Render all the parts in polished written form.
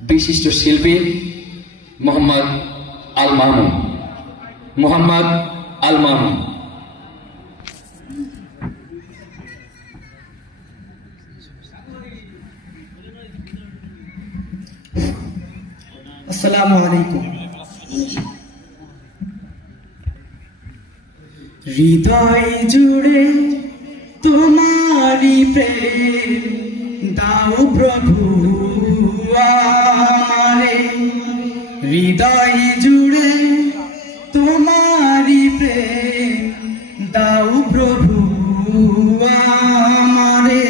विशिष्ट शिल्पी मोहम्मद आल मामून। मोहम्मद आल मामून। अस्सलामु अलैकुम। हृदय जुड़े तुम्हारी प्रेम दाओ प्रभु आमारे। हृदय जुड़े तुम्हारी प्रेम दाओ प्रभु आमारे।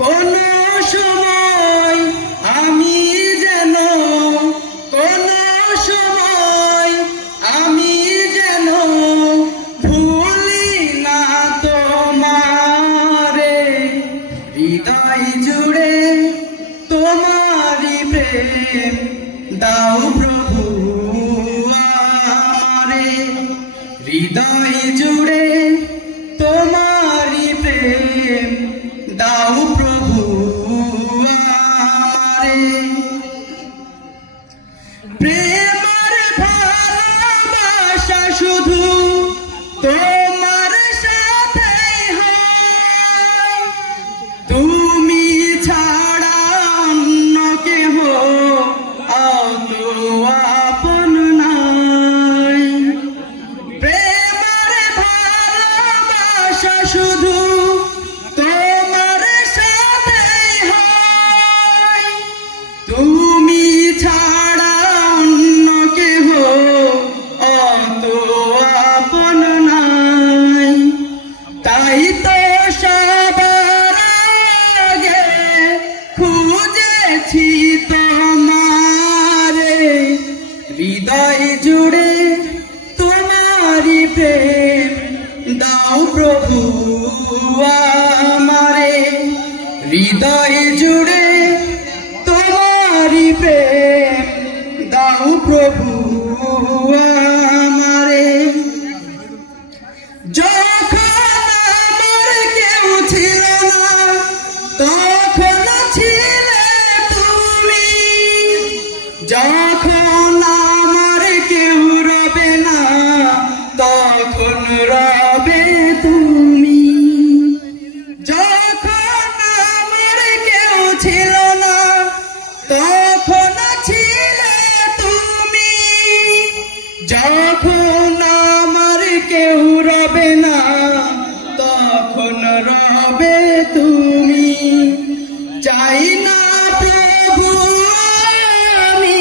कोनो समय आमी जेन कोनो समय आमी जेन भूली ना तुम्हारे। हृदय जुड़े तुम्हारी प्रेम दाओ प्रभु आमारे। हृदय जुड़े तुम्हारी प्रेम दाओ प्रभु आमारे। प्रेमर भालोबासा शुधु তোমার সাথেই হয়। তুমি ছাড়া অন্য কেহ অত আপন নাই। প্রেমের ভালোবাসা শুধু তোমার সাথেই হয়। তুমি ছাড়া অন্য কেহ অত আপন নাই। তাই তো সবার আগে খুঁজেছি তোমারে। হৃদয় জুড়ে তোমারি প্রেম দাও প্রভু আমারে। হৃদয় জুড়ে তোমারি প্রেম দাও প্রভু আমারে। যখন আমার কেউ ছিল না তখন ছিলে তুমি। যখন আমার কেউ রবে না তখন রবে তুমি। যখন আমার কেউ ছিল না তখন ছিলে তুমি। যখন আমার কেউ রবে না তখন রবে তুমি। চাই না প্রভু আমি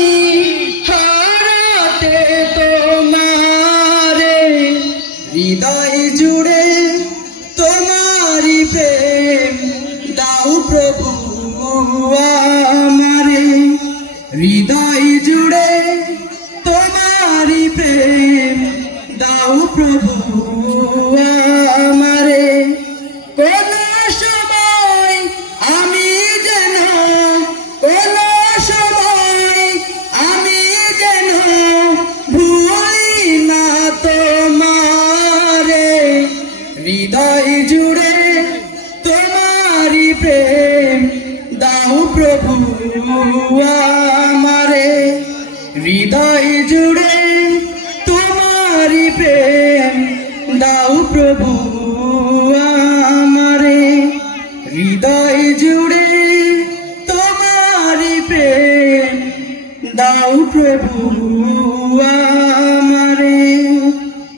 হারাতে তোমারে। হৃদয় জুড়ে তোমারি প্রেম দাও প্রভু আমারে। হৃদয় জুড়ে তোমারি প্রেম দাও প্রভু আমারে। কোন সময় আমি যেন কোন সময় আমি যেন ভুলি না তোমারে। হৃদয় জুড়ে তোমারি প্রেম দাও প্রভু আমারে। হৃদয় জুড়ে তোমারি প্রেম দাও প্রভু আমারে। হৃদয় জুড়ে তোমারি প্রেম দাও প্রভু।